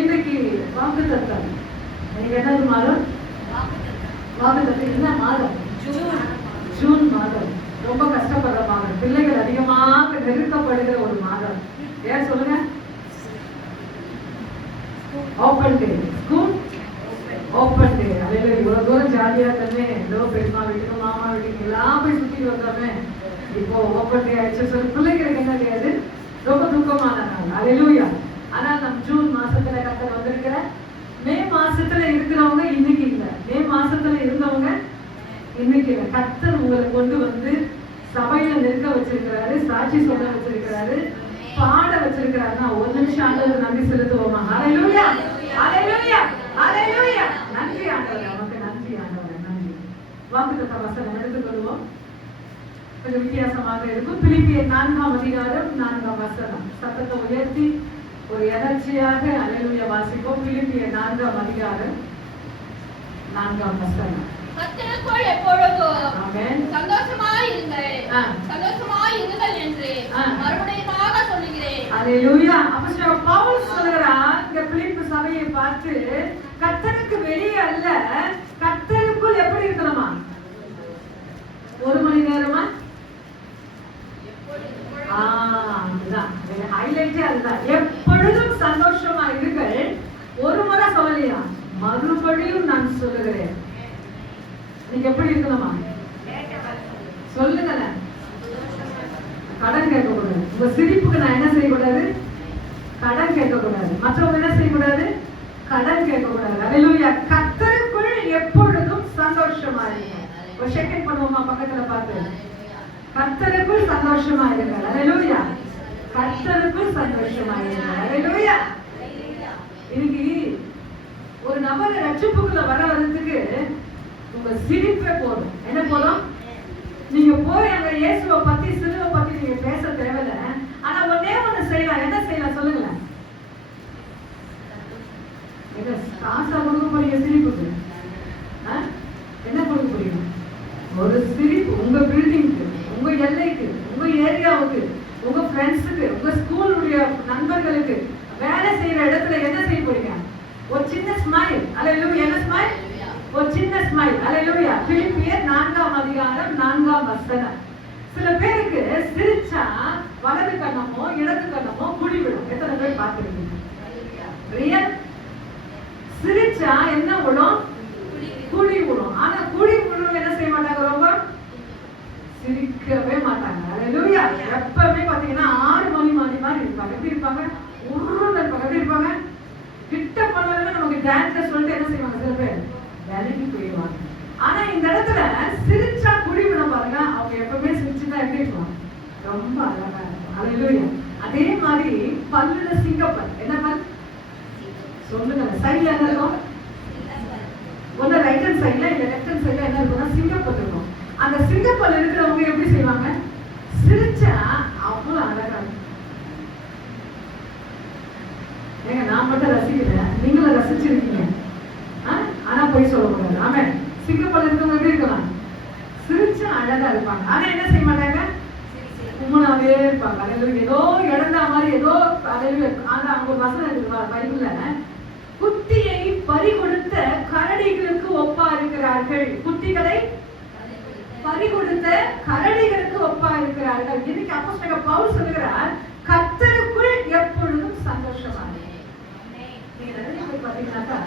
இன்றைக்கு வாக்குத்தத்தம். இன்னைக்கு என்னது மாதம்? வாக்குத்தத்தம். என்ன மாதம்? ஜூன் மாதம். ரொம்ப கஷ்டப்படுற மாதம். பிள்ளைகள் அதிகமாக நெருக்கப்படுகிற ஒரு மாதம். ஏன் சொல்லுங்க? ஓப்பன் டே. ஸ்கூல் ஓப்பன் டே. அதே இவ்வளவு தூரம் ஜாலியா தானே ஏதோ பெரியமா வீட்டுக்கு மாமா வீட்டுக்கு எல்லாம் போய் சுத்திட்டு வந்தோமே. இப்போ ஓப்பன் டே ஆயிடுச்சு சொல்லி பிள்ளைகளுக்கு என்ன கிடையாது, ரொம்ப துக்கமான நாள். அல்லேலூயா. ஆனால் நம் ஜூன் மாசத்துல கர்த்தர் வந்திருக்கிற, மே மாசத்துல இருக்கிறவங்க இன்னைக்கு இல்லை, மே மாசத்துல இருந்தவங்க இன்னைக்கு இல்லை. கர்த்தர் உங்களை கொண்டு வந்து சபையில நிற்க வச்சிருக்கிறாரு, சாட்சி சொல்ல வச்சிருக்கிறாரு, பாட வச்சிருக்கிறாருன்னா ஒரு நிமிஷம் ஆண்டவருக்கு நன்றி செலுத்துவோமா? அல்லேலூயா, அல்லேலூயா, அல்லேலூயா. நன்றி ஆண்டவரே, நமக்கு நன்றி ஆண்டவரே, நன்றி. வாக்குத்தத்த வசனம் எடுத்துக்கொள்வோம். கொஞ்சம் வித்தியாசமாக இருக்கும். பிலிப்பியர் 4ஆம் அதிகாரம் 4ஆம் வசனம். சத்தத்தை உயர்த்தி ஒரு எனர்ஜியாக அல்லேலூயா வாசிப்போம். பிலிப்பியர் 4ஆம் அதிகாரம் 4ஆம் வசனம். கர்த்தருக்குள் எப்பொழுதும் ஆமென். சந்தோஷமாய் இருங்கள் என்று மறுபடியுமாக சொல்லுகிறேன். அல்லேலூயா. அப்போஸ்தலர் பவுல் சொல்றார் இந்த பிலிப்பி சபையை பார்த்து, கர்த்தருக்கு வெளியே அல்ல, கர்த்தருக்குள் எப்படி இருக்கணுமா? ஒரு மணி நேரமா? அதுதான் ஹைலைட்டே, அதுதான். எப்பொழுதும் சந்தோஷமா இருங்கள். ஒரு முறை சொல்லலையா, மறுபடியும் நான் சொல்லுகிறேன். நீங்க எப்படி இருக்கணுமா? சொல்லுங்க. கடன் கேட்கக்கூடாது. உங்க சிரிப்புக்கு நான் என்ன செய்யக்கூடாது? கடன் கேட்கக்கூடாது. மற்றவங்க என்ன செய்யக்கூடாது? கடன் கேட்கக்கூடாது. அல்லேலூயா. கர்த்தருக்குள் எப்பொழுதும் சந்தோஷமா இருங்க. ஒரு செகண்ட் பண்ணுவோமா? பக்கத்துல பார்த்து, கர்த்தருக்குள் சந்தோஷமா இருங்க. அல்லேலூயா. கர்த்தருக்குள் சந்தோஷமா இருங்க. அல்லேலூயா. இன்னைக்கு ஒரு நபர் ரட்சிப்புக்குள்ள வரதுக்கு உங்க சிரிப்பே போதும். என்ன போதும்? நீங்க போய் அங்க இயேசுவை பத்தி, சிலுவை பத்தி நீங்க பேச தேவையில்ல. ஆனா ஒன்னே ஒண்ணு செய்யலாம். என்ன செய்யலாம் சொல்லுங்களேன்? காசா கொடுக்க போறீங்க சிரிப்புக்கு? என்ன கொடுக்க போறீங்க? ஒரு சிரிப்பு. உங்க பில்டிங்க்கு, உங்க எல்லைக்கு, உங்க ஏரியாவுக்கு, உங்க ஃப்ரெண்ட்ஸுக்கு, உங்க ஸ்கூலுடைய நண்பர்களுக்கு, வேலை செய்யற இடத்துல என்ன செய்ய போறீங்க? ஒரு சின்ன ஸ்மைல். அல்லேலூயா. என்ன ஸ்மைல்? ஒரு சின்ன ஸ்மைல். அல்லேலூயா. பிலிப்பியர் 4ஆம் அதிகாரம் 4ஆம் வசனம். சில பேருக்கு சிரிச்சா வலது கண்ணமோ இடது கண்ணமோ குழி விடும். எத்தனை பேர் பார்த்திருக்கீங்க? ரியல். சிரிச்சா என்ன விடும்? குழி விடும். ஆனா குழி விடும் என்ன செய்ய மாட்டாங்க? ரொம்ப சிரிக்கவே மாட்டாங்க. அல்லேலூயா. எப்பவுமே பாத்தீங்கன்னா 6 மணி மாதிரி இருப்பாங்க. எப்படி இருப்பாங்க? உருன்னு இருப்பாங்க. எப்படி இருப்பாங்க? கிட்ட பண்ணாலும் நமக்கு டான்ஸ்ல சொல்லிட்டு என்ன செய்வாங்க? சில பேர் வேலைக்கு போயிடுவாங்க. ஆனா இந்த இடத்துல சிரிச்சா குழி விட பாருங்க. அவங்க எப்பவுமே சிரிச்சுதான் எப்படி இருக்கும்? ரொம்ப அழகா இருக்கும். அல்லேலூயா. அதே மாதிரி பல்லுல சிங்கப்பல். என்ன பல்? சொல்லுங்க. சைட்ல என்ன இருக்கும்? ஒன்னு ரைட் ஹேண்ட் சைட்ல, இல்ல லெஃப்ட் ஹேண்ட் சைட்ல என்ன இருக்கும்னா சிங்கப்பல் இருக்கும். அந்த சிங்கப்பல் இருக்கிறவங்க எப்படி செய்வாங்க? சிரிச்சா அவ்வளவு அழகா இருக்கும். ஏங்க நான் மட்டும் ரசிக்கிறேன், நீங்களும் ரசிச்சிருக்கீங்க. ஆனா போய் சொல்லக்கூடாது. ஆமென். சிங்கப்பல் இருக்கவங்க எப்படி இருக்கலாம்? சிரிச்சா அழகா இருப்பாங்க. ஆனா என்ன செய்ய மாட்டாங்க? உம்முனாவே இருப்பாங்க. அல்லேலூயா. ஏதோ இழந்தா மாதிரி ஏதோ. அல்லேலூயா. ஆனா அவங்க ஒரு வசனம் இருக்கு பைபிள்ல, குட்டியை பறி கொடுத்த கரடிகளுக்கு ஒப்பா இருக்கிறார்கள். குட்டிகளை பறி கொடுத்த கரடிகளுக்கு ஒப்பா இருக்கிறார்கள். இன்னைக்கு அப்போஸ்தலர் பவுல் சொல்கிறார், கர்த்தருக்குள் எப்பொழுதும் சந்தோஷமா இருங்க. நீங்க நிறைய பேர் பாத்தீங்கன்னாக்கா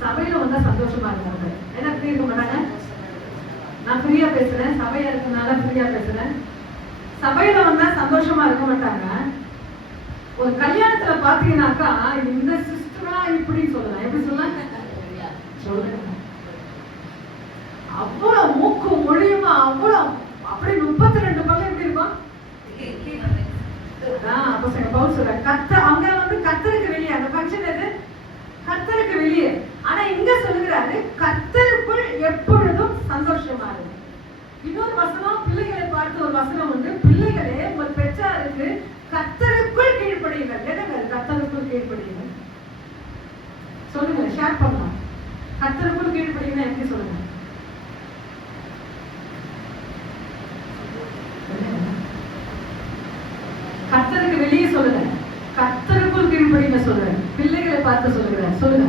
சபையில வந்தா சந்தோஷமா இருக்காங்க. என்ன ஃப்ரீ இருக்க மாட்டாங்க? நான் ஃப்ரீயா பேசுறேன், சபையா இருக்கனால ஃப்ரீயா பேசுறேன். சபையில வந்தா சந்தோஷமா இருக்க மாட்டாங்க. ஒரு கல்யாணத்துல பாத்தீங்கன்னாக்கா இந்த சிஸ்டரா இப்படி சொல்லலாம். எப்படி சொல்லலாம்? சொல்லுங்க. அவ்வளவு மூக்கு மொழியுமா, அவ்வளவு அப்படி 32 பல்ல எப்படி இருக்கும்? அப்ப பவுல் சொல்ற அங்க வந்து கர்த்தருக்கு வெளியே. அந்த ஃபங்க்ஷன் எது? கர்த்தருக்கு வெளியே. ஆனா இங்க சொல்லுகிறாரு, கர்த்தருக்குள் எப்பொழுதும் சந்தோஷமா இருக்கு. இன்னொரு வசனம், பிள்ளைகளை பார்த்து ஒரு வசனம் உண்டு. பிள்ளைகளே, உங்கள் பெற்றாருக்கு கர்த்தருக்குள் கீழ்ப்படியுங்கள். என்னங்க கர்த்தருக்குள் கீழ்ப்படியுங்கள்? சொல்லுங்க, ஷேர் பண்ணலாம். கர்த்தருக்குள் கீழ்ப்படியுங்கள் எப்படி சொல்லுங்க? கர்த்தருக்கு வெளியே சொல்லுங்க, கர்த்தருக்குள் கீழ்ப்படியுங்க சொல்லுங்க. பிள்ளைகளை பார்த்து சொல்லுகிறேன். சொல்லுங்க.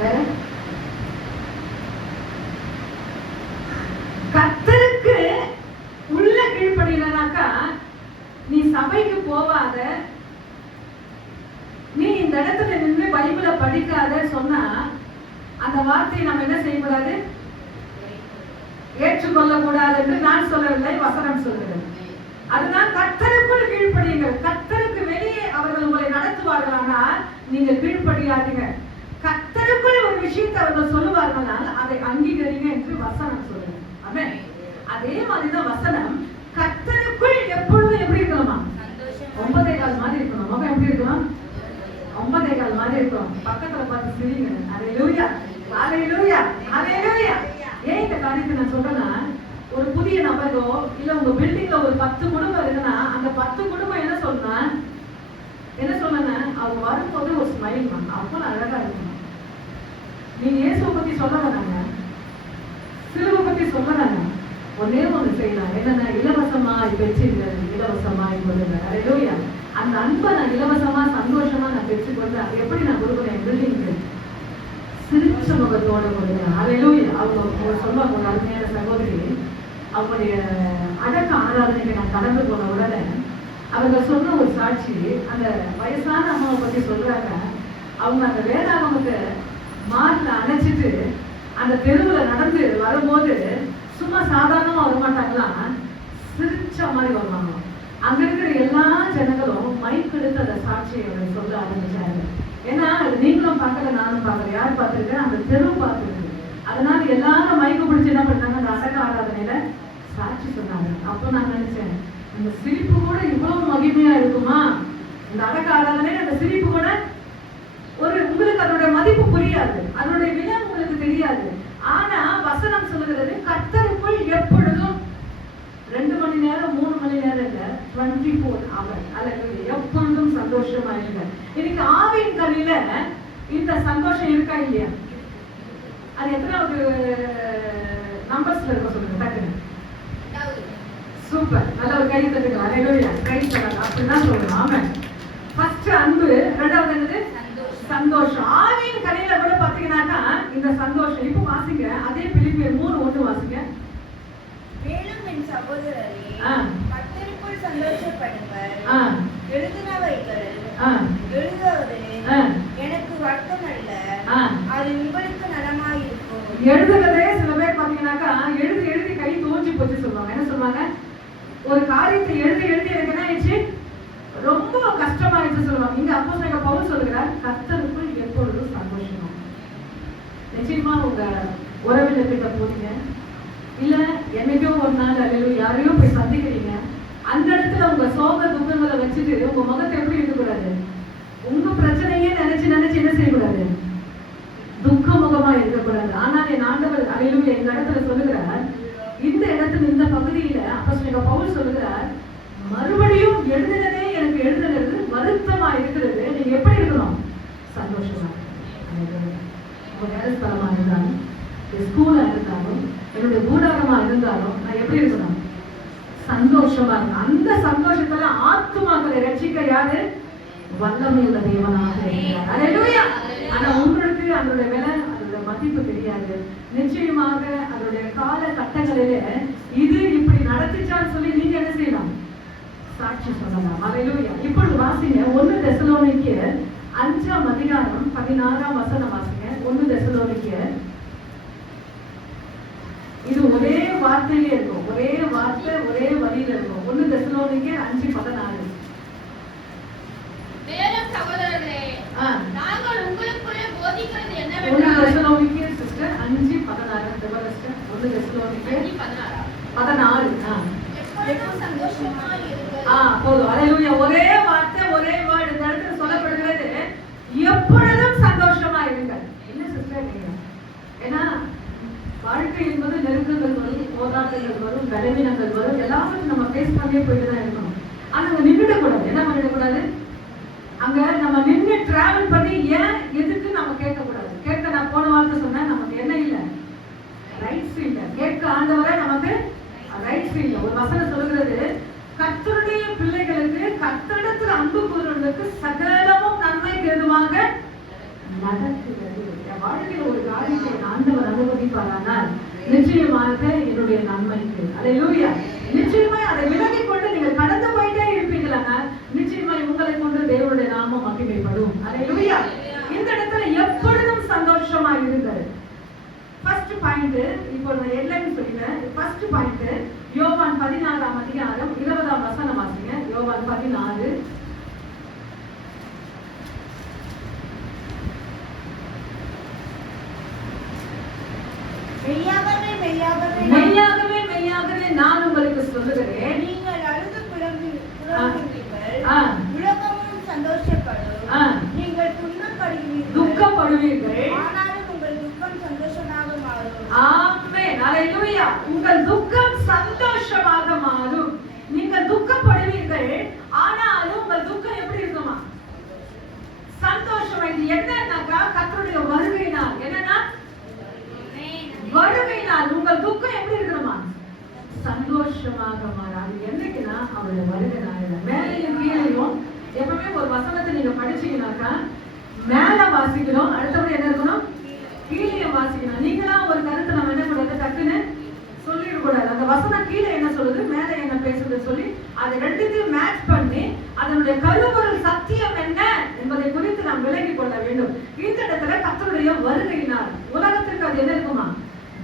வேற கர்த்தருக்கு உள்ள கீழ்ப்படியலனாக்கா நீ சபைக்கு போவாத, நீ இந்த இடத்துல நின்று பைபிளை படிக்காத சொன்னா அந்த வார்த்தையை நம்ம என்ன செய்யக்கூடாது? ஏற்றுக்கொள்ள கூடாது என்று நான் சொல்லவில்லை, வசனம் சொல்கிறது. அதுதான் கர்த்தருக்குள் கீழ்ப்படியுங்கள். கர்த்தருக்கு வெளியே அவர்கள் உங்களை நடத்துவார்களானால் நீங்கள் கீழ்ப்படியாதீங்க. கர்த்தருக்குள் ஒரு விஷயத்தை அவர்கள் சொல்லுவார்களால் அதை அங்கீகரிங்க என்று வசனம் சொல்லுது. ஆமென். அதே மாதிரிதான் வசனம் கர்த்தருக்குள் எப்பொழுதும் எப்படி இருக்கணுமா? 9.15 மாதிரி இருக்கணும். முகம் எப்படி இருக்கணும்? 9.15 மாதிரி இருக்கணும். பக்கத்துல பார்த்து சிரிங்க. அல்லேலூயா, அல்லேலூயா, அல்லேலூயா. ஏன் இந்த காரியத்தை நான் சொல்றேன்னா, ஒரு புதிய நபரோ இல்ல உங்க பில்டிங்ல ஒரு 10 குடும்பம் இருக்குன்னா அந்த 10 குடும்பம் என்ன சொன்னா அவங்க வரும்போது ஒரு ஸ்மைல் தான். அவ்வளவு அழகா இருக்கணும். நீங்க இயேசுவை பத்தி சொல்ல வேணாங்க, சிலுவை பத்தி சொல்ல வேணாம். ஒன்னே ஒண்ணு செய்யலாம். என்னன்னா இலவசமாய் பெற்றீர்கள், இலவசமாய் கொடுங்க. அல்லேலூயா. அந்த அன்பை நான் இலவசமா சந்தோஷமா நான் பெற்றுக்கொண்டு அது எப்படி நான் கொடுக்குறேன்? பில்டிங்க்கு சிரிச்ச முகத்தோட கொடுங்க. அல்லேலூயா. அவங்க சொல்லுவாங்க, ஒரு அருமையான சகோதரி, அவங்களுடைய அடக்க ஆராதனைக்கு நான் கடந்து போன உடனே அவங்க சொன்ன ஒரு சாட்சி, அந்த வயசான அம்மாவை பத்தி சொல்றாங்க. அவங்க அந்த வேதாகமத்தை மார்ல அணைச்சிட்டு அந்த தெருவுல நடந்து வரும்போது சும்மா சாதாரணமா வரமாட்டாங்களாம், சிரிச்ச மாதிரி வருவாங்க. அங்க இருக்கிற எல்லா ஜனங்களும் மைக் எடுத்து அந்த சாட்சியை அவர் சொல்ல ஆரம்பிச்சாரு. ஏன்னா அது நீங்களும் பார்க்கல, நானும் பார்க்கல. யார் பார்த்துருக்கேன்? அந்த தெரு பார்த்துருக்கு. அதனால எல்லாரும் மைக்கு பிடிச்சி என்ன பண்ணாங்க? அந்த அடக்க ஆராதனையில சாட்சி சொன்னாங்க. அப்போ நான் நினைச்சேன், இந்த சிரிப்பு கூட இவ்வளவு மகிமையா இருக்குமா? இந்த அடக்க ஆராதனையில அந்த சிரிப்பு கூட ஒரு உங்களுக்கு அதனுடைய மதிப்பு புரியாது, அதனுடைய விலை உங்களுக்கு தெரியாது. ஆனா வசனம் சொல்லுகிறது கர்த்தருக்குள் எப்பொழுதும் 2 மணி நேரம் 3 மணி நேரம் இல்ல, 24 hours அல்லது எப்பொழுதும் சந்தோஷமா இருங்க. இன்னைக்கு ஆவியின் கனியில இந்த சந்தோஷம் இருக்கா இல்லையா? அது எத்தனாவது நம்பர்ஸ்ல இருக்க சொல்லுங்க டக்குன்னு. சூப்பர், நல்ல ஒரு கை தட்டுங்க. அல்லேலூயா, கை தட்டலாம். அப்படிதான் சொல்லணும். ஆமென். ஃபர்ஸ்ட் அன்பு, ரெண்டாவது என்னது? சந்தோஷம். ஆவியின் கனியில கூட பாத்தீங்கன்னாக்கா இந்த சந்தோஷம். இப்போ வாசிங்க அதே பிலிப்பியர் 3:1 வாசிங்க. மேலும் என் சகோதரரே, கர்த்தருக்குள் சந்தோஷப்படுங்கள். எழுதுனவைகள் எழுதுவது எனக்கு வருத்தம் அல்ல, அது உங்களுக்கு நலமாயிருக்கும். எழுதுறதே சில பேர் பாத்தீங்கன்னாக்கா எழுதி எழுதி கை தோஞ்சி போச்சு சொல்லுவாங்க. என்ன சொல்லுவாங்க? ஒரு காரியத்தை எழுதி எழுதி எனக்கு என்ன ஆயிடுச்சு, ரொம்ப கஷ்டமாயிடுச்சு சொல்லுவாங்க. இங்க அப்போஸ்தலன் பவுல் சொல்லுகிறார், கர்த்தருக்குள் எப்பொழுதும் சந்தோஷமா. நிச்சயமா உங்க உறவினர்கிட்ட போறீங்க, இல்ல என்னைக்கோ ஒரு நாள் அல்லது யாரையோ போய் சந்திக்கிறீங்க. அந்த இடத்துல உங்க சோக துக்கங்களை வச்சுட்டு உங்க முகத்தை எப்படி இருக்கக்கூடாது? உங்க பிரச்சனையே நினைச்சு நினைச்சு என்ன செய்யக்கூடாது? துக்க முகமா இருக்கக்கூடாது. ஆனால் என் ஆண்டவர் அல்லேலூயா இந்த இடத்துல சொல்லுகிறார், இந்த இடத்துல இந்த பகுதியில அப்போஸ்தலன் பவுல் சொல்லுகிறார், மறுபடியும் எழுதுனதே எனக்கு எழுதுனது வருத்தமா இருக்கிறது. நீங்க எப்படி இருக்கணும்? சந்தோஷமா. உங்க வேலை ஸ்தலமா இருந்தாலும், ஸ்கூலா இருந்தாலும், என்னுடைய ஊடகமா இருந்தாலும் நான் எப்படி இருக்கணும்? சந்தோஷமா இருக்கணும். அந்த சந்தோஷத்துல ஆத்துமாக்களை ரட்சிக்க யாரு? வல்லமை உள்ள தேவனாக இருக்கிறார். அல்லேலூயா. ஆனா உங்களுக்கு அதனுடைய விலை, அதனுடைய மதிப்பு தெரியாது. நிச்சயமாக அதனுடைய கால கட்டங்களிலே இது இப்படி நடத்திச்சான்னு சொல்லி நீங்க என்ன செய்யலாம்? சாட்சி சொல்லலாம். அல்லேலூயா. இப்பொழுது வாசிங்க 1 தெசலோனிக்கேயர் 5ஆம் அதிகாரம் 16ஆம் வசனம் வாசிங்க. 1 தெசலோனிக்கேயர். இது ஒரே வார்த்தையிலே இருக்கும், ஒரே வார்த்தை ஒரே வரியில இருக்கும். 1 தெசலோனிக்கேயர் 5:16. மேலும் சகோதரர்களே, நாங்கள் உங்களுக்குள்ளே போதிக்கிறது 1 என்னவென்றால், தெசலோனிக்கேயர் சிஸ்டர் 5:16. சிஸ்டர் 1 தெசலோனிக்கேயர் 16. எப்பொழுதும் சந்தோஷமாய் இருங்கள். போதும். அல்லேலூயா. ஒரே வார்த்தை ஒரே வேர்ட் இந்த இடத்துல சொல்லப்படுகிறது, எப்பொழுதும் சந்தோஷமா இருங்கள். என்ன சிஸ்டர் நீங்க? ஏன்னா வாழ்க்கை என்பது நெருக்கங்கள் வரும், போராட்டங்கள் வரும், பலவீனங்கள் வரும், எல்லாரும் நம்ம ஃபேஸ் பண்ணியே போயிட்டு தான் இருக்கணும். ஆனா அங்க நின்றுடக்கூடாது. என்ன பண்ணிடக்கூடாது? அங்க நம்ம நின்று டிராவல் பண்ணி ஏன் எதுக்கு நம்ம கேட்கக்கூடாது. கேட்க நான் போன வார்த்தை சொன்னேன், நமக்கு என்ன இல்லை, ரைட்ஸ் இல்லை, கேட்க வசனம் சொல்கிறது, கர்த்தருடைய பிள்ளைகளுக்கு கர்த்தரிடத்தில் அன்பு கூறுவதற்கு சகலமும் நன்மைக்கு ஏதுவாக நடக்கிறது. என் வாழ்க்கையில் ஒரு காரியத்தை ஆண்டவர் அனுமதிப்பாரானால் நிச்சயமாக என்னுடைய நன்மைக்கு. அல்லேலூயா. நிச்சயமாய் அதை விலகிக் கொண்டு நீங்கள் கடந்து போயிட்டே இருப்பீங்களானால் நிச்சயமாய் உங்களை கொண்டு தேவனுடைய நாமம் மகிமைப்படும். அல்லேலூயா. இந்த இடத்துல எப்பொழுதும் சந்தோஷமா இருங்கள். ஃபர்ஸ்ட் பாயிண்ட், இப்போ நான் ஹெட்லைன் சொல்லிட்டேன். ஃபர்ஸ்ட் பாயிண்ட் யோவான் 16ஆம் அதிகாரம் 20ஆம் வசனம் வாசிங்க. யோவான் 16. மெய்யாகவே மெய்யாகவே மெய்யாகவே மெய்யாகவே நான் உங்களுக்கு சொல்லுகிறேன், நீங்கள் அழுது புலம்புவீர்கள், உலகமும் சந்தோஷப்படும். நீங்கள் துன்பப்படுவீர்கள், துக்கப்படுவீர்கள், ஆனாலும் உங்கள் துக்கம் சந்தோஷமாக மாறும். ஆமென். அல்லேலூயா. உங்கள் துக்கம் சந்தோஷமாக மாறும். நீங்கள் துக்கப்படுவீர்கள், ஆனாலும் உங்கள் துக்கம் எப்படி இருக்குமா? சந்தோஷம். இது என்னன்னாக்கா கர்த்தருடைய வருகையினால். என்னன்னா வருகையினால் உங்கள் துக்கம் எப்படி இருக்கணுமா? சந்தோஷமாக மாறாது. என்னைக்குன்னா அவருடைய வருகை நாளில. மேலையும் கீழையும் எப்பவுமே ஒரு வசனத்தை நீங்க படிச்சீங்கன்னாக்கா மேல வாசிக்கணும், அடுத்தபடி என்ன இருக்கணும்? கீழே வாசிக்கணும். நீங்களா ஒரு கருத்தை நம்ம என்ன கூடாது, டக்குன்னு சொல்லிடக்கூடாது. அந்த வசனம் கீழே என்ன சொல்லுது, மேல என்ன பேசுது சொல்லி அதை ரெண்டுத்தையும் மேட்ச் பண்ணி அதனுடைய கருப்பொருள் சத்தியம் என்ன என்பதை குறித்து நாம் விலகிக் கொள்ள வேண்டும். இந்த இடத்துல கர்த்தருடைய வருகையினால் உலகத்திற்கு அது என்ன இருக்குமா?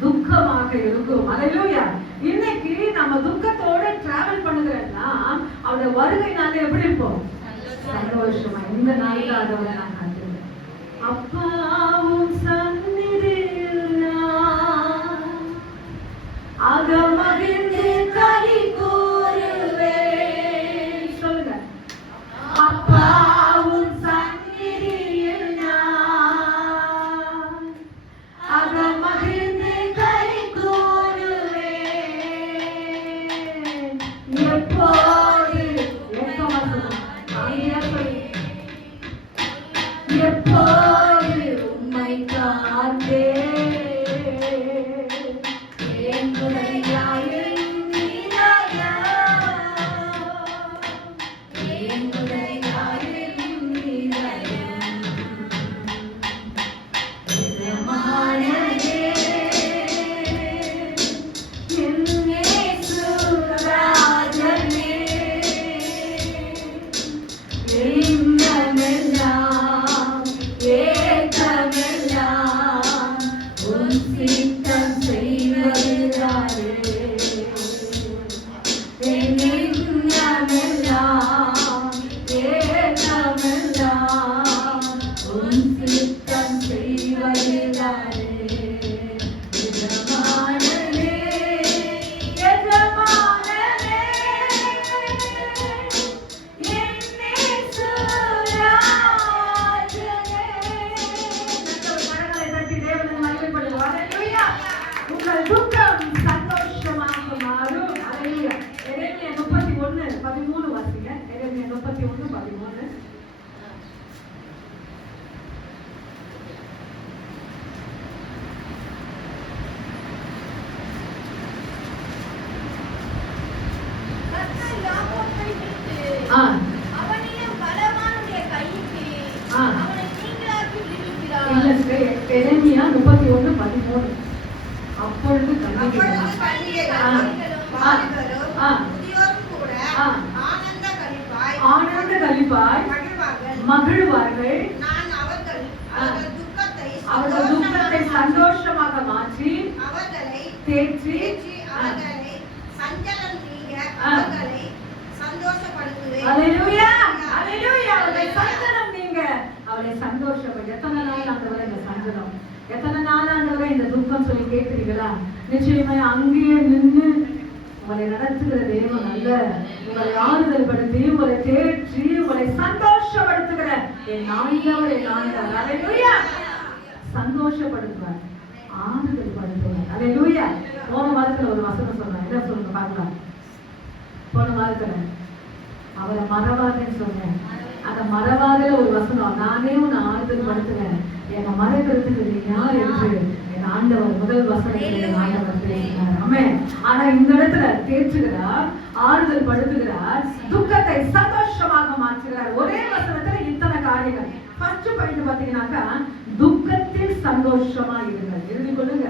துக்கமாக இருக்கும். அல்லேலூயா. இன்னைக்கு நம்ம துக்கத்தோட டிராவல் பண்ணுகிறோம்னா அவருடைய வருகைனால எப்படி இருப்போம்? சந்தோஷமா. இந்த நாளில் ஆண்டவரை நான் காட்டுகிறேன். அப்பாவும் சந்நிதியில் நான் அகமகிழ்ந்து களி கூறுவேன். சொல்லுங்க. அப்பாவும் சந்நிதியில் நான் அகமகிழ்ந்து களி கூறுவேன். எப்போது எப்போது உம்மை காண்பேன், என் துணையாயும் நீதாயும், என் துணையாயும் நீதாயும், இதமானதே என் இயேசு ராஜனே, எண்ணமெல்லாம் ஏக்கமெல்லாம் உன் சித்தம் செய்வதுதானே. என் எண்ணமெல்லாம் ஏக்கமெல்லாம் உன் சித்தம் செய்வதுதானே. எஜமானனே, எஜமானனே, என் இயேசு ராஜனே. நல்ல கரங்களை தட்டி தேவனை மகிமைப்படுத்துவோம். அல்லேலூயா. உங்கள் துக்கம் சந்தோஷமாக மாறும். அல்லேலூயா. எரேமியா 31:13 வாசிங்க. எரேமியா 31:13. கர்த்தர் யாக்கோபை மீட்டு, அவனிலும் பலவானுடைய கைக்கு அவனை நீங்களாக்கி விடுவிக்கிறார். எரேமியா 31:13. அப்பொழுது கன்னிகைகளும் ஆனந்த களிப்பாய் மகிழ்வார்கள். நான் அவர்கள் துக்கத்தை சந்தோஷமாக மாற்றி அவர்களை தேற்றி அவர்களை சஞ்சலம் நீங்க அவர்களை சந்தோஷப்படுத்துவேன். அல்லேலூயா. அல்லேலூயா. அவளை சஞ்சலம் நீங்க அவளை சந்தோஷப்படு. எத்தனை நாள் ஆண்டவரே இந்த சஞ்சலம், எத்தனை நாள் ஆண்டவரே இந்த துக்கம் சொல்லி கேட்கிறீங்களா? நிச்சயமா அங்கேயே நின்று உங்களை நடத்துகிற தேவன் அல்ல, உங்களை ஆறுதல் படுத்தி உங்களை தேற்றி உங்களை சந்தோஷப்படுத்துகிற என் ஆண்டவர், என் ஆண்டவர். அல்லேலூயா. சந்தோஷப்படுத்துவார், ஆறுதல் படுத்துவார். அல்லேலூயா. போன வாரத்துல ஒரு வசனம் சொன்னேன். என்ன சொல்லுங்க பார்க்கலாம். போன வாரத்துல அவரை மறவாதேன்னு சொன்னேன். அந்த மறவாத ஒரு வசனம், நானே உன்னை ஆறுதல் படுத்துவேன், என்னை மறக்கிறதுக்கு நீ யார் என்று என் ஆண்டவர் முதல் வசனத்திலே ஆண்டவர் பேசினார். ஆமென். ஆனா இந்த இடத்துல தேற்றுகிறார், ஆறுதல் படுத்துகிறார், துக்கத்தை சந்தோஷமாக மாற்றுகிறார். ஒரே வசனத்துல இத்தனை காரியங்கள். ஃபர்ஸ்ட் பாயிண்ட் பாத்தீங்கன்னாக்கா துக்கத்தில் சந்தோஷமா இருங்கள். எழுதி கொள்ளுங்க.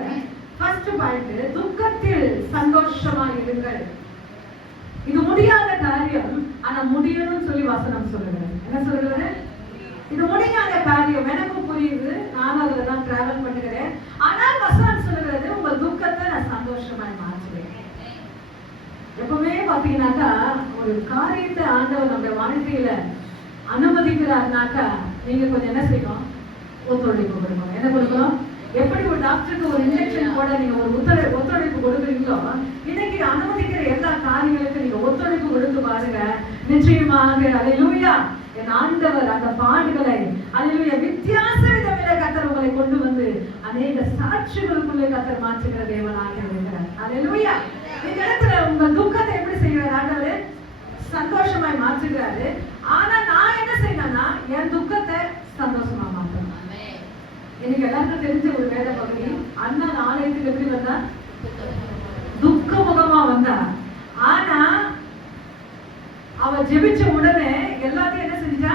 ஃபர்ஸ்ட் பாயிண்ட் துக்கத்தில் சந்தோஷமா இருங்கள். இது முடியாத காரியம், ஆனா முடியணும்னு சொல்லி வசனம் சொல்லுகிறது. என்ன சொல்லுகிறது? இது முடியாத காரியம். எனக்கு புரியுது, நானும் அதுல தான் டிராவல் பண்ணுகிறேன். ஆனால் வசனம் சொல்லுகிறது உங்கள் துக்கத்தை நான் சந்தோஷமாய் மாற்றுவேன். எப்பவுமே பாத்தீங்கன்னாக்கா ஒரு காரியத்தை ஆண்டவர் நம்ம வாழ்க்கையில அனுமதிக்கிறார்னாக்கா நீங்க கொஞ்சம் என்ன செய்யணும்? ஒத்துழைப்பு கொடுக்கணும். என்ன கொடுக்கணும்? எப்படி ஒரு டாக்டருக்கு ஒரு இன்ஜெக்ஷன் போட நீங்க ஒரு ஒத்துழைப்பு கொடுக்குறீங்களோ, இன்னைக்கு அனுமதிக்கிற எல்லா காரியங்களுக்கும் நீங்க ஒத்துழைப்பு கொடுத்து பாருங்க. நிச்சயமாக அல்லேலூயா என் ஆண்டவர் அந்த பாடுகளை அல்லேலூயா வித்தியாச விதமில கர்த்தர் உங்களை கொண்டு வந்து அநேக சாட்சிகளுக்குள்ளே கர்த்தர் மாற்றுகிற தேவனாக இருக்கிறார். அல்லேலூயா. இந்த இடத்துல உங்க துக்கத்தை எப்படி செய்வார் ஆண்டவர்? சந்தோஷமாய் மாற்றுகிறாரு. ஆனா நான் என்ன செய்யணும்னா என் துக்கத்தை சந்தோஷமா மாற்றணும். எனக்கு எல்லாருக்கும் தெரிஞ்ச ஒரு வேத பகுதி, அண்ணன் ஆலயத்துக்கு எப்படி வந்தா? துக்க முகமா வந்தா. ஆனா அவ ஜெபிச்ச உடனே எல்லாத்தையும் என்ன செஞ்சா?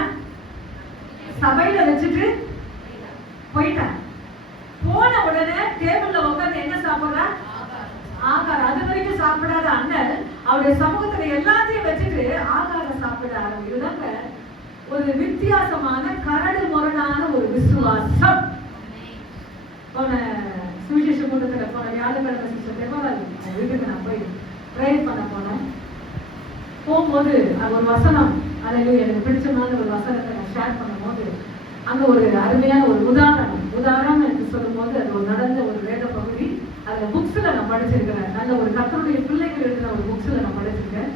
சபையில வச்சுட்டு போயிட்டான். போன உடனே டேபிள்ல உட்கார்ந்து என்ன சாப்பிடுறா? ஆகாரம். அது வரைக்கும் சாப்பிடாத அண்ணன் அவருடைய சமூகத்துல எல்லாத்தையும் வச்சுட்டு ஆகாரம் சாப்பிட ஆரம்பிக்குதாங்க. ஒரு வித்தியாசமான கரடு முரடான ஒரு விசுவாசம். போன சுவிசேஷ கூட்டத்துல போன வியாழக்கிழமை சிஸ்டர் தெபரால் வீட்டுக்கு நான் போய் ப்ரேயர் பண்ண போனேன். போகும்போது அது ஒரு வசனம், அதில் எனக்கு பிடிச்சமான ஒரு வசனத்தை நான் ஷேர் பண்ணும்போது அங்க ஒரு அருமையான ஒரு உதாரணம் என்று சொல்லும் போது அது ஒரு நடந்த ஒரு வேத பகுதி. அதுல புக்ஸ்ல நான் படிச்சிருக்கிறேன். நல்ல ஒரு கர்த்தருடைய பிள்ளைகள் எழுதின ஒரு புக்ஸ்ல நான் படிச்சிருக்கேன்.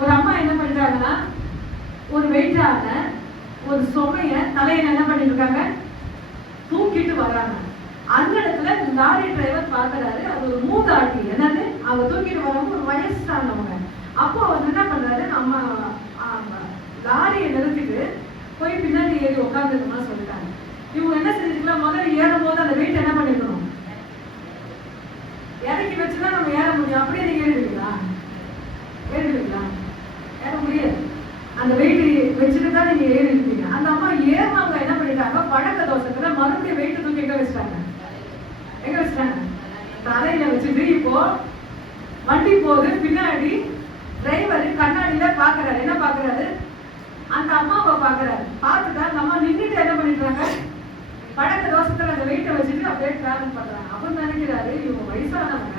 ஒரு அம்மா என்ன பண்றாங்கன்னா ஒரு வெயிட்டான ஒரு சுமைய தலையில என்ன பண்ணிட்டு இருக்காங்க? தூக்கிட்டு வராங்க. அந்த இடத்துல லாரி டிரைவர் பாக்குறாரு. அது ஒரு மூதாட்டி. என்னது? அவங்க தூக்கிட்டு வரவங்க ஒரு வயசானவங்க. அப்போ அவர் என்ன பண்றாரு? நம்ம லாரியை நிறுத்திட்டு போய் பின்னாடி ஏறி உட்காந்துருக்கோம்னா சொல்லிட்டாங்க. இவங்க என்ன செஞ்சுக்கலாம்? முதல்ல ஏறும் போது அந்த வெயிட் என்ன பண்ணிக்கணும்? இறக்கி வச்சுதான் நம்ம ஏற முடியும். அப்படியே நீங்க ஏறிடுவீங்களா? ஏற முடியாது. அந்த வெயிட் வச்சுட்டு தான் நீங்க ஏறி இருப்பீங்க. அந்த அம்மா ஏறவங்க என்ன பண்ணிட்டாங்க? பழக்க தோசத்துல மறுபடியும் வெயிட் தூக்கி எங்க வச்சுட்டாங்க? தலையில வச்சுட்டு இப்போ வண்டி போகுது. பின்னாடி டிரைவர் கண்ணாடியில பாக்குறாரு. என்ன பாக்குறாரு? அந்த அம்மாவை பாக்குறாரு. பார்த்துட்டா அந்த அம்மா நின்றுட்டு என்ன பண்ணிட்டாங்க? பழக்க தோசத்துல அந்த வெயிட்டை வச்சுட்டு அப்படியே டிராவல் பண்றாங்க. அவர் நினைக்கிறாரு இவங்க வயசானவங்க,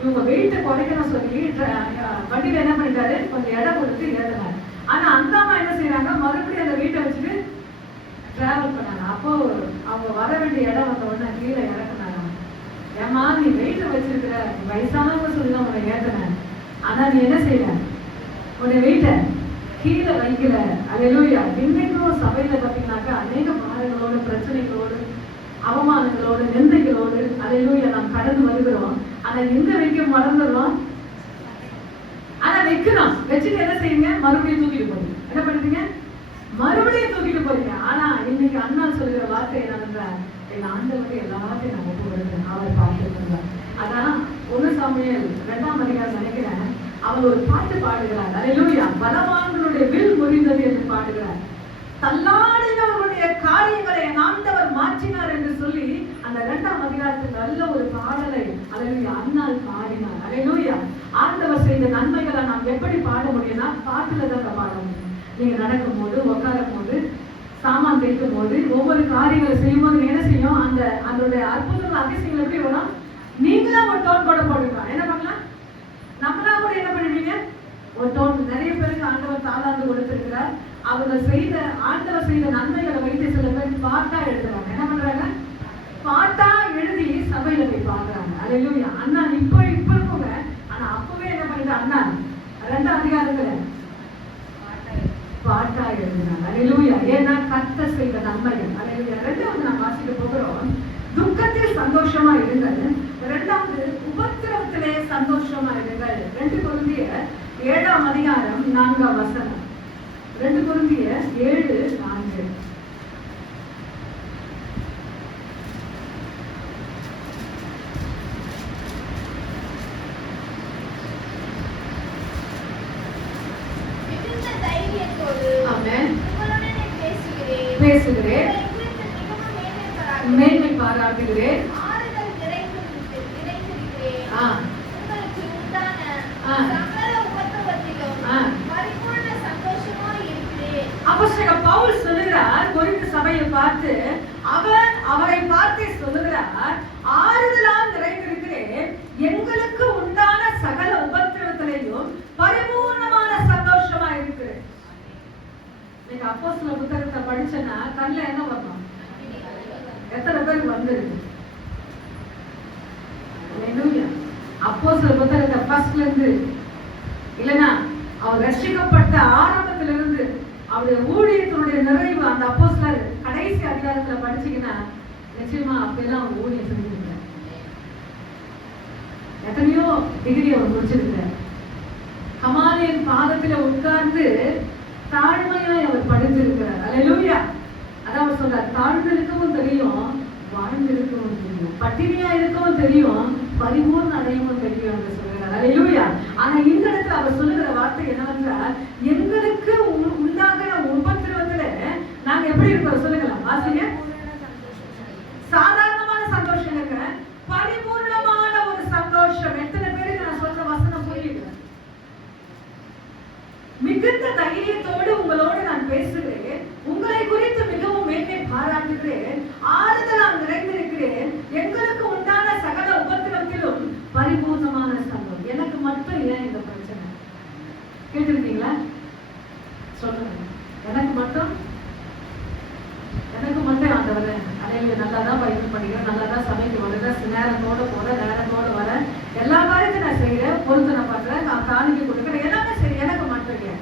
இவங்க வெயிட்டை குறைக்கணும் சொல்லி வண்டியில என்ன பண்ணிட்டாரு? கொஞ்சம் இடம் கொடுத்து ஏறினாரு. ஆனா அந்த அம்மா என்ன செய்யறாங்க? மறுபடியும் அந்த வெயிட்டை வச்சுட்டு டிராவல் பண்ணாங்க. அப்போ அவங்க வர வேண்டிய இடம் வந்த உடனே கீழே இறக்குனாங்க. ஏமா நீ வெயிட்ட வச்சிருக்கிற, வயசானவங்க சொல்லி தான் உன்னை ஏற்றினேன். ஆனா நீ என்ன செய்யற? உன்னை வெயிட்ட கீழே வைக்கல. அல்லேலூயா. இன்னைக்கும் சபையில பாத்தீங்கன்னாக்கா அநேக பாடுகளோடு, பிரச்சனைகளோடு, அவமானங்களோடு, நிந்தைகளோடு அல்லேலூயா நாம் கடந்து வருகிறோம். ஆனா எங்க வைக்க மறந்துடுறோம். ஆனா வைக்கணும். வச்சுட்டு என்ன செய்யுங்க? மறுபடியும் தூக்கிட்டு போறீங்க. என்ன பண்ணுறீங்க? மறுபடியும் தூக்கிட்டு போறீங்க. ஆனா இன்னைக்கு அண்ணா சொல்லுகிற வார்த்தை என்னன்னா, என் ஆண்டவரை எல்லாத்தையும் நான் ஒப்பு கொடுக்கிறேன், அவர் பார்த்துருக்கிறார். அதான் 1 சாமுவேல் 2ஆம் அதிகாரம் நினைக்கிறேன். அவர் ஒரு பாட்டு பாடுகிறார். அல்லேலூயா. பலவான்களுடைய வில் முறிந்தது என்று பாடுகிறார். தள்ளாடினவர்களுடைய காரியங்களை என் ஆண்டவர் மாற்றினார் என்று சொல்லி அந்த 2ஆம் அதிகாரத்தில் நல்ல ஒரு பாடலை அல்லேலூயா அண்ணால் பாடினார். அல்லேலூயா. ஆண்டவர் செய்த நன்மைகளை நாம் எப்படி பாட முடியும்னா பாட்டுல தான் பாட முடியும். நீங்க நடக்கும் போது, உட்காரும் போது, சாமான் தேய்க்கும் போது, ஒவ்வொரு காரியங்களை செய்யும் போது என்ன செய்யும்? அதோடைய அற்புதங்கள் அதிசயங்கள் எப்படி வரும்? நீங்களா ஒரு டோன் கூட போடுவீங்க. என்ன பண்ணலாம்? நம்மளா கூட என்ன பண்ணுவீங்க? ஒரு டோன். நிறைய பேருக்கு ஆண்டவர் தாளாந்து கொடுத்திருக்கிறார். ஆண்டவர் செய்த நன்மைகளை வைத்து சில பேர் பாட்டா எழுதுறாங்க. என்ன பண்றாங்க? பாட்டா எழுதி சபையில போய் பாக்குறாங்க. அல்லேலூயா. அண்ணா இப்ப இருக்குங்க. ஆனா அப்பவே என்ன பண்ணிட்டு அண்ணா 2ஆம் அதிகாரத்துல பாட்டா எழுதினாங்க. அல்லேலூயா. ஏன்னா கர்த்தர் செய்த நன்மைகள். அல்லேலூயா. 2வது நாம் வாசிக்க போகிறோம். துக்கத்தில் சந்தோஷமா இருங்கள். 2வது உபத்திரவத்திலே சந்தோஷமா இருங்கள். 2 கொரிந்தியர் 7ஆம் அதிகாரம் 4ஆம் வசனம். 2 கொரிந்தியர் 7:4. பேசுகிறேன், உங்களை குறித்து மிகவும் மேன்மை மேன்மை பாராட்டுகிறேன். ஆறுதல் நிறைந்திருக்கிறேன். ஆ, உங்களுக்கு உண்டான ஆ. சகல உபத்திரவத்திலும் ஆ. பரிபூர்ண சந்தோஷமாய் இருக்கிறேன். அப்போஸ்தலன் பவுல் சொல்லுகிறார் கொரிந்து சபையை பார்த்து, அவரை பார்த்தே சொல்லுகிறார், ஆறுதலால் நிறைந்திருக்கிறேன், எங்களுக்கு உண்டான சகல உபத்திரவத்திலையும் பரிபூர்ணமான சந்தோஷமா இருக்கிறேன். நீங்க அப்போஸ்தலர் புத்தகத்தை படிச்சேன்னா கண்ணுல என்ன வரணும்? எத்தனை பேருக்கு வந்துருக்கு? ஹalleluya. அப்போஸ்தலர் புத்தகத்தை ஃபர்ஸ்ட்ல இருந்து இல்லனா அவர் ரட்சிக்கப்பட்ட ஆரம்பத்திலிருந்து அவருடைய ஊழியத்தினுடைய நிறைவு அந்த அப்போஸ்தலர் கடைசி அதிகாரத்துல படிச்சீங்கன்னா நிச்சயமா அப்பெல்லாம் அவர் ஊழியம் செஞ்சிருக்கார். எத்தனையோ டிகிரி அவர் முடிச்சிருக்கார். கமாலியின் பாதத்துல உட்கார்ந்து தாழ்மையாய் அவர் படித்திருக்கிறார். ஹalleluya. அதான் அவர் சொல்றார், தாழ்ந்திருக்கவும் தெரியும், வாழ்ந்திருக்கவும் தெரியும், பட்டினியா இருக்கவும் தெரியும், பரிபூர்ண அடையவும் தெரியும் என்று சொல்கிறார். ஹalleluya. ஆனா இந்த இடத்துல அவர் சொல்லுகிற வார்த்தை என்னவென்றால், எங்களுக்கு உண்டாகிற உபத்திரவத்துல நாங்க எப்படி இருக்கிறோம் சொல்லுங்களா? வாசிங்க. சாதாரணமான சந்தோஷம் இல்ல, பரிபூர்ணமான ஒரு சந்தோஷம். எத்தனை பேருக்கு நான் சொல்ற வசனம் புரியுது? மிகுந்த தைரியத்தோடு உங்களோடு நான் பேசுகிறேன், உங்களை குறித்து மிகவும் மேன்மை பாராட்டுகிறேன், ஆறுதலால் நிறைந்திருக்கிறேன், எங்களுக்கு உண்டான சகல உபத்திரவத்திலும் பரிபூர்ணமான சந்தோஷம். எனக்கு மட்டும் ஏன் இந்த பிரச்சனை? கேட்டிருக்கீங்களா? சொல்லுங்க. எனக்கு மட்டும் ஆண்டவரே, அலையில நல்லா தான் பைபிள் படிக்கிறேன், நல்லா தான் சமைக்க வருகிறேன், நேரத்தோட போறேன், நேரத்தோட வரேன், எல்லா காரியத்தையும் நான் செய்யறேன், பொருத்தனை பண்றேன், நான் காணிக்கை கொடுக்குறேன், எல்லாமே சரி, எனக்கு மட்டும் ஏன்?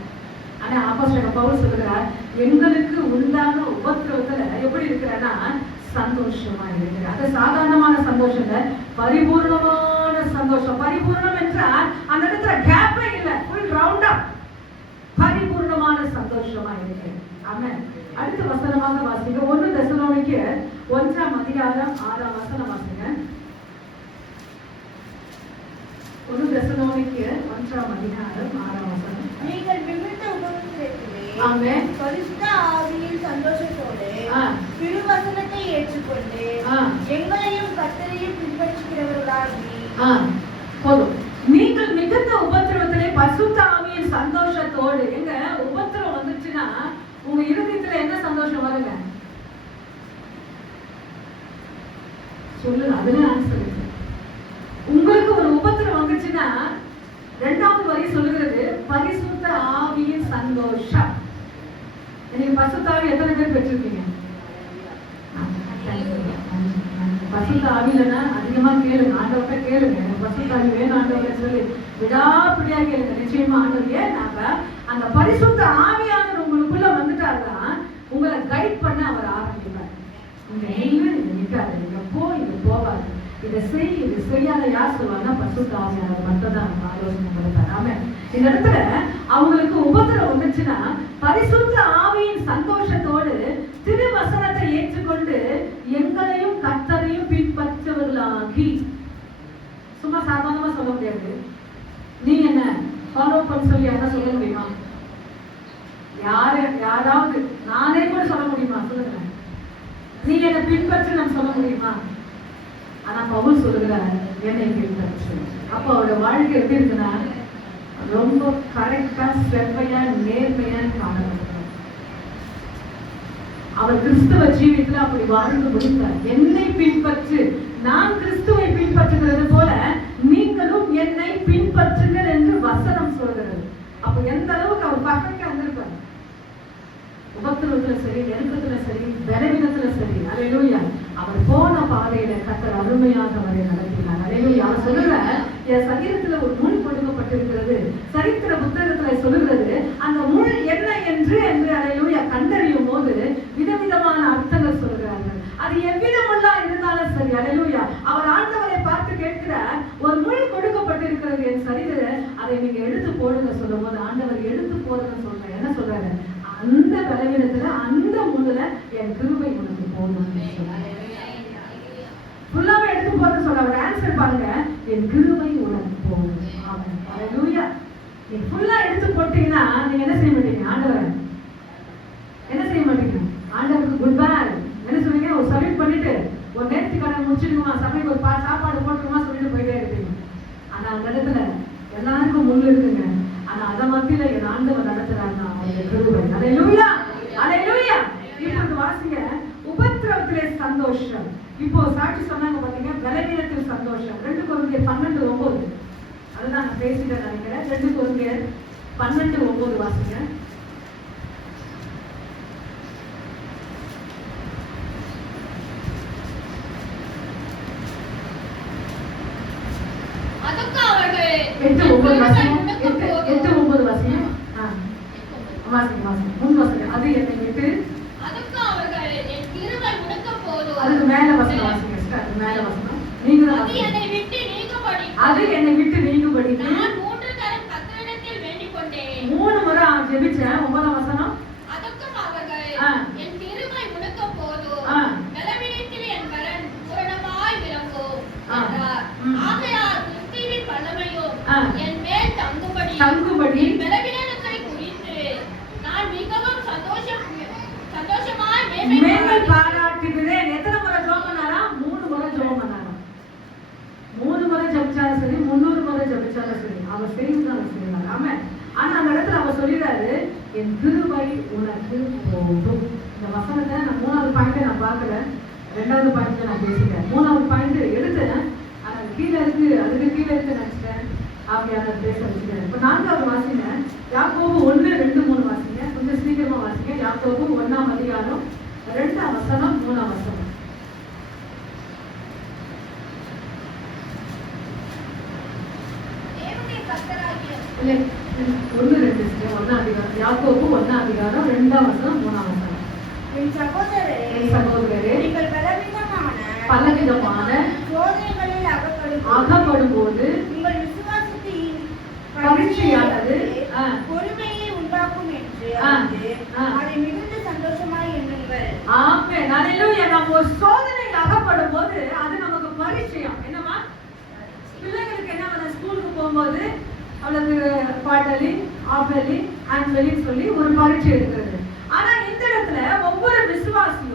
ஆனா அப்போஸ்தலன் பவுல் சொல்லுகிறார், எங்களுக்கு உண்டான உபத்திரவத்துல எப்படி இருக்கிறேன்னா சந்தோஷமா இருக்கிறேன். அது சாதாரணமான சந்தோஷம் இல்ல, பரிபூர்ணமான சந்தோஷம். பரிபூர்ணம் என்றால் அந்த இடத்துல கேப்பே இல்லை, ஃபுல் ரவுண்டா பரிபூர்ணமான சந்தோஷமா இருக்கிறேன். ஆமென். அடுத்த வசனமாக வாசிங்க. 1 தெசலோனிக்கேயர் 1ஆம் அதிகாரம் 6ஆம் வசனம் வாசிங்க. 1 தெசலோனிக்கேயர் 1ஆம் அதிகாரம் 6ஆம் வசனம். நீங்கள் மிகுந்த உபத்திரவத்திலே ஆமென். பரிசுத்த ஆவியின் சந்தோஷத்தோடு ஆ. திருவசனத்தை ஏற்றுக்கொண்டு ஆ. எங்களையும் கர்த்தரையும் பின்பற்றுகிறவர்களாகி போதும். நீங்கள் மிகுந்த உபத்திரவத்திலே பரிசுத்த ஆவியின் சந்தோஷத்தோடு. எங்க உபத்திரவம் வந்துச்சுன்னா உங்க இருதயத்துல என்ன சந்தோஷம் வருங்க? சொல்லுங்க, அதுல ஆன்சர் இருக்கு. உங்களுக்கு ஒரு உபத்திரம் வந்துச்சுன்னா 2வது வரி சொல்லுகிறது பரிசுத்த ஆவியின் சந்தோஷம். நீங்க பரிசுத்த ஆவி எத்தனை பேர் பெற்றிருக்கீங்க? பரிசுத்த ஆவியிலனா அதிகமா கேளுங்க, ஆண்டவர்கிட்ட கேளுங்க, எனக்கு பரிசுத்த ஆவி வேணும் ஆண்டவரே சொல்லி விடாப்பிடியா கேளுங்க. நிச்சயமா ஆண்டவர், ஏன்னாக்க அந்த பரிசுத்த ஆவியானவர் உங்களுக்குள்ள வந்துட்டாருன்னா உங்களை கைட் பண்ண அவர் ஆரம்பிப்பார். இங்க நில்லு, இங்க நிக்காது, இங்க போ, இங்க போவாது, இதை செய், இது செய்யாத. யார் சொல்லுவாங்கன்னா பரிசுத்த ஆவியானவர் மட்டும் தான் ஆலோசனை கொடுத்தார். ஆமென். இந்த இடத்துல அவங்களுக்கு உபத்திரம் வந்துச்சுன்னா பரிசுத்த ஆவியின் சந்தோஷத்தோடு திருவசனத்தை ஏற்றுக்கொண்டு எங்களையும் கர்த்தரையும் பின்பற்றுவர்களாகி. சும்மா சாதாரணமா சொல்ல முடியாது. நீ என்ன ஃபாலோ பண்ண சொல்லி யாரா சொல்ல முடியுமா? யாராவது நானே கூட சொல்ல முடியுமா? சொல்லுங்க. நீ என்ன பின்பற்று நான் சொல்ல முடியுமா? ஆனா பவுல் சொல்லுகிறார், என்னை பின்பற்று. அப்போ அவரோட வாழ்க்கை எப்படி இருக்குன்னா ரொம்ப கரெக்டா செவ்வையா நேர்மையா காணப்படுறார். அவர் கிறிஸ்துவ ஜீவியத்துல அப்படி வாழ்ந்து முடித்தார். என்னை பின்பற்று, நான் கிறிஸ்துவை பின்பற்றுகிறது போல நீங்களும் என்னை பின்பற்றுங்கள் என்று வசனம் சொல்கிறது. அப்ப எந்த அளவுக்கு அவர் பக்கத்துல வந்திருப்பார். உபத்திரவத்துல சரி, நெருக்கத்துல சரி, பலவீனத்துல சரி. அல்லேலூயா. அவர் போன பாதையில கர்த்தர் அருமையாக அவரை நடத்தினார். அல்லேலூயா. அவர் சொல்லுற என் சரீரத்துல ஒரு முள் கொடுக்கப்பட்டிருக்கிறது. சரித்திர புத்தகத்துல சொல்லுகிறது அந்த முள் என்ன என்று அல்லேலூயா கண்டறியும் போது விதவிதமான அர்த்தங்கள் சொல்கிறார்கள். அது எவ்விதமுள்ளா இருந்தாலும் சரி. அல்லேலூயா. அவர் ஆண்டவரை பார்த்து கேட்கிறார், ஒரு முள் கொடுக்கப்பட்டிருக்கிறது என் சரீரத்துல, அதை நீங்க எடுத்து போடுங்க சொல்லும் போது ஆண்டவர் எடுத்து போடுன்னு சொல்றேன். என்ன சொல்றாரு? அந்த பலவீனத்துல அந்த முள்ளுல என் கிருபை உனக்கு போதும். ஃபுல்லாவே எடுத்து போறது சொல்ற. அவர் ஆன்சர் பாருங்க, என் கிருபை உனக்கு போதும். ஆமென். ஹalleluya. நீ ஃபுல்லா எடுத்து போட்டீங்கன்னா நீங்க என்ன செய்ய மாட்டீங்க? ஆண்டவர் என்ன செய்ய மாட்டீங்க? ஆண்டவருக்கு 12:9 வாசிங்க. அதற்கு அவர்கள் 8:9 வாசிங்க. 8:9 வாசிங்க. வாசிங்க வாசிங்க. 3 வாசிங்க. அது என்னை விட்டு அதற்கு அவர்கள் என் கிருபை முடக்கப் போதும். அதுக்கு மேல வசனம் வாசிங்க. அது மேல வசனம். நீங்க தான் அது வாசிங்க. என்னை விட்டு நீங்கும்படி அது என்னை விட்டு நீங்கும்படி நான் 3 தரம் கர்த்தரிடத்தில் வேண்டிக் கொண்டேன். 3 முறை ஜெபிச்சேன். 9ஆம் வசனம். அதற்கும் அவர்கள் ஆ. என் கிருபை முடக்கப் போதும். ஆ. பலவீனத்தில் என் பலன் பூரணமாய் விளங்கும் ஆ. என்றார். ம். ஆகையால் கிறிஸ்துவின் வல்லமையும் ஆ. என் மேல் தங்கும்படி தங்கும்படி என் பலவீனத்தை குறித்து நான் மிகவும் சந்தோஷமாய் மேன்மை பாராட்டுகிறேன். எத்தனை முறை ஜெபம் பண்ணாரா? 3 முறை ஜெபம் பண்ணாரா? 3 முறை ஜெபிச்சாலும் சரி, 300 முறை ஜெபிச்சாலும் சரி, அவர் செய்து அவர் செய்யறாரு. ஆமென். ஆனா அந்த இடத்துல அவர் சொல்லிடுறாரு, என் கிருபை உனக்கு போதும். இந்த வசனத்தை நான் 3வது பாயிண்ட் நான் பார்க்கல, 2வது பாயிண்ட் நான் பேசிட்டேன். 3வது பாயிண்ட் எடுத்தேன், ஆனா கீழே இருக்கு, அதுக்கு கீழே இருக்கு நினைச்சிட்டேன். அப்படியான பேச வச்சுட்டேன். இப்ப 4வது வாசிங்க. யாக்கோபு 1, 2, 3 வாசிங்க. கொஞ்சம் சீக்கிரமா வாசிங்க. யாக்கோபு 1ஆம் அதிகாரம் 2ஆம் வசனம் 3ஆம் வசனம். தேவனுடைய கர்த்தராகிய இல்லை 1, 2 1ஆம் அதிகாரம். யாக்கோபு 1ஆம் அதிகாரம் 2ஆம் வசனம் 3ஆம் வசனம். என் சகோதரரே, என் சகோதரரே, நீங்கள் பலவிதமான சோதனைகளில் அகப்படும் போது உங்கள் விசுவாசத்தின் பரீட்சையானது பொறுமையை உண்டாக்கும் என்று அறிந்து அதை மிகுந்த சந்தோஷமாய் எண்ணுங்கள். ஆமென். அல்லேலூயா. நம்ம ஒரு சோதனையில் அகப்படும் போது அது நமக்கு பரீட்சையா. என்னமா? பிள்ளைங்களுக்கு என்ன பண்ண, ஸ்கூலுக்கு போகும்போது அவளுக்கு குவார்டர்லி, ஹாஃப்லி, ஆனுவலி சொல்லி ஒரு பரீட்சை இருக்கிறது. ஆனா இந்த இடத்துல ஒவ்வொரு விசுவாசியும்